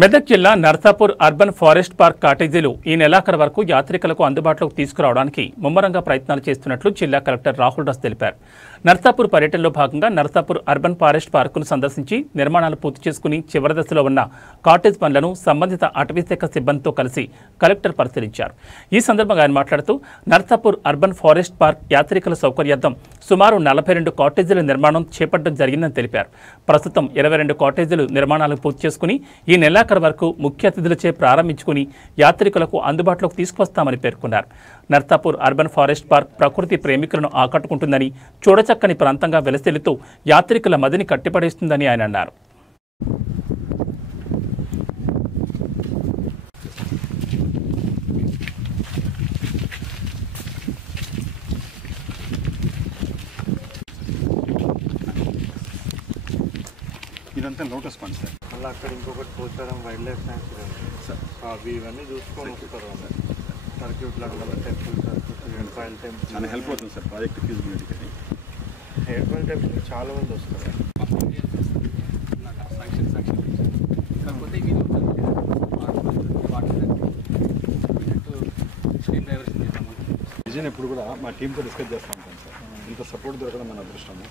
మెదక్ జిల్లా Narsapur urban forest park కాటేజీలు ఈ నెలాఖరు వరకు యాత్రికులకు అందుబాటులోకి తీసుకురావడానికి ముమ్మరంగా ప్రయత్నాలు చేస్తున్నట్లు జిల్లా కలెక్టర్ రాహుల్ దాస్ తెలిపారు. నర్సాపూర్ పర్యటనలో భాగంగా నర్సాపూర్ అర్బన్ ఫారెస్ట్ పార్కును సందర్శించి నిర్మాణాలు పూర్తి చేసుకుని చివరి దశలో ఉన్న కాటేజ్ పనులను సంబంధిత అటవీశాఖ సిబ్బందితో కలిసి కలెక్టర్ పరిశీలించారు. ఈ సందర్భంగా ఆయన మాట్లాడుతూ నర్సాపూర్ అర్బన్ ఫారెస్ట్ పార్క్ యాత్రికుల సౌకర్యార్థం సుమారు 42 కాటేజీల నిర్మాణం చేపట్టడం జరిగిందని తెలిపారు. ప్రస్తుతం 22 కాటేజీలు నిర్మాణాలు పూర్తి చేసుకుని ఈ నెలాఖరు వరకు ముఖ్య అతిథులచే ప్రారంభించుకుని యాత్రికులకు అందుబాటులోకి తీసుకొస్తామని పేర్కొన్నారు. నర్సాపూర్ అర్బన్ ఫారెస్ట్ పార్క్ ప్రకృతి ప్రేమికులను ఆకట్టుకుంటుందని, చూడచక్కని ప్రాంతంగా వెలసిల్లుతూ యాత్రికుల మదిని కట్టిపడేస్తుందని ఆయన అన్నారు. ఇదంతా లోటస్ పాండ్ సార్. మళ్ళీ అక్కడ ఇంకొకటి Pocharam wildlife sanctuary sir. అవి ఇవన్నీ చూసుకొని వస్తారు. సర్క్యూట్ లాగా టెంపుల్ ఫైల్ టెంపుల్ చాలా హెల్ప్ అవుతుంది సార్ ప్రాజెక్ట్ ఫీజిబిలిటీకి. హెయిర్ ఫైల్ టెంపుల్ చాలా మంది వస్తారు. విజన్ ఎప్పుడు కూడా మా టీంతో డిస్కస్ చేస్తూ ఉంటాం సార్. ఇంత సపోర్ట్ దొరకడం మన అదృష్టము.